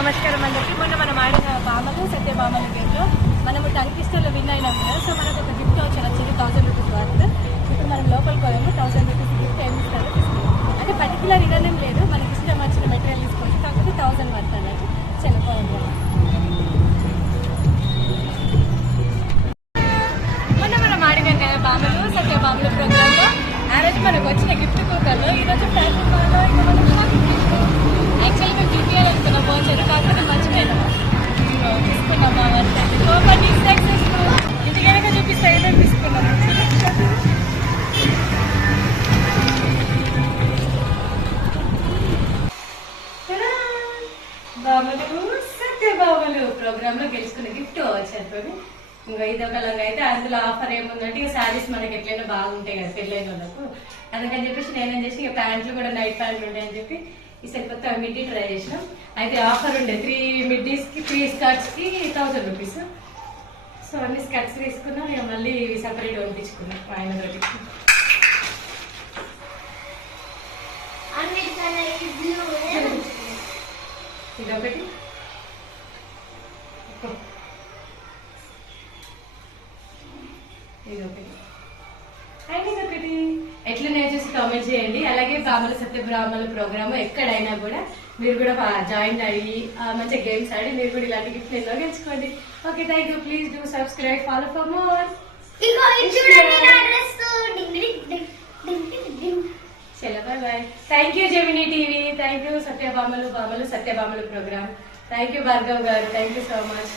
నమస్కారం అందరికీ. మొన్న మనం ఆడిన బామలు సత్యభామల గేమ్లో మనము టంకిస్టర్లో విన్ అయినాం కదా. సో మనకు ఒక గిఫ్ట్ వచ్చింది 1000 రూపీస్ వర్త్. ఇప్పుడు మనం లోపలికి పోయాము. 1000 రూపీస్ గిఫ్ట్ ఏమి ఇస్తారో తీసుకున్నాం. అంటే పర్టికులర్ ఇదనేం లేదు, మనకి ఇష్టం వచ్చిన మెటీరియల్ తీసుకోవచ్చు. కాకపోతే 1000 వర్త్ అన్నట్టు చనిపోయింది. మొన్న మనం ఆడినాం కదా బామలు సత్యభామల ప్రోగ్రాంలో. ఆ రోజు మనకు వచ్చిన గిఫ్ట్ కూపన్లో ఈరోజు ఫ్యాషన్ మాల్లో ఇంకా మనం యాక్చువల్లీ మేము చూపించాలనుకున్నాం బాగుంది, కాకపోతే మర్చిపోయినాం. తీసుకున్నాం మా వర్త్. ఇంటికి వెనక చూపిస్తే ఏమేమి తీసుకున్నాం. బామలు సత్యభామలు ప్రోగ్రామ్ లో గెలుచుకున్న గిఫ్ట్ వచ్చారు. ఇంకా ఇదొక లంగా అయితే అందులో ఆఫర్ ఏముందంటే ఇక శారీస్ మనకి ఎట్లయినా బాగుంటాయి కదా పెళ్ళైన వాళ్ళకు. అందుకని చెప్పేసి నేనేం చేసి ఇక ప్యాంట్లు కూడా నైట్ ప్యాంట్లు ఉంటాయని చెప్పి ఈసారి కొత్త మిడ్డీ ట్రై చేసినాం. అయితే ఆఫర్ ఉండే 3 మిడ్డీస్ కి 3 స్కర్ట్స్ కి 1000 రూపీస్. సో అన్ని స్కర్ట్స్ తీసుకున్నాం. ఇక మళ్ళీ సపరేట్ పంపించుకున్నాం ఆయన తోటి. ఇదొకటి ఇదొకటి ఎట్లా నేర్చేసి కామెంట్ చేయండి. అలాగే బామల సత్యభామల ప్రోగ్రామ్ ఎక్కడైనా కూడా మీరు కూడా జాయిన్ అయ్యి మంచిగా గేమ్స్ ఆడి మీరు కూడా ఇలాంటి గిఫ్ట్ ఎన్నో గెలుచుకోండి. Okay, thank you. Please do subscribe, follow for more. చలో bye bye. Thank you Gemini TV. Thank you సత్యభామలు సత్యభామలు programme. Thank you Bhargav garu. Thank you so much.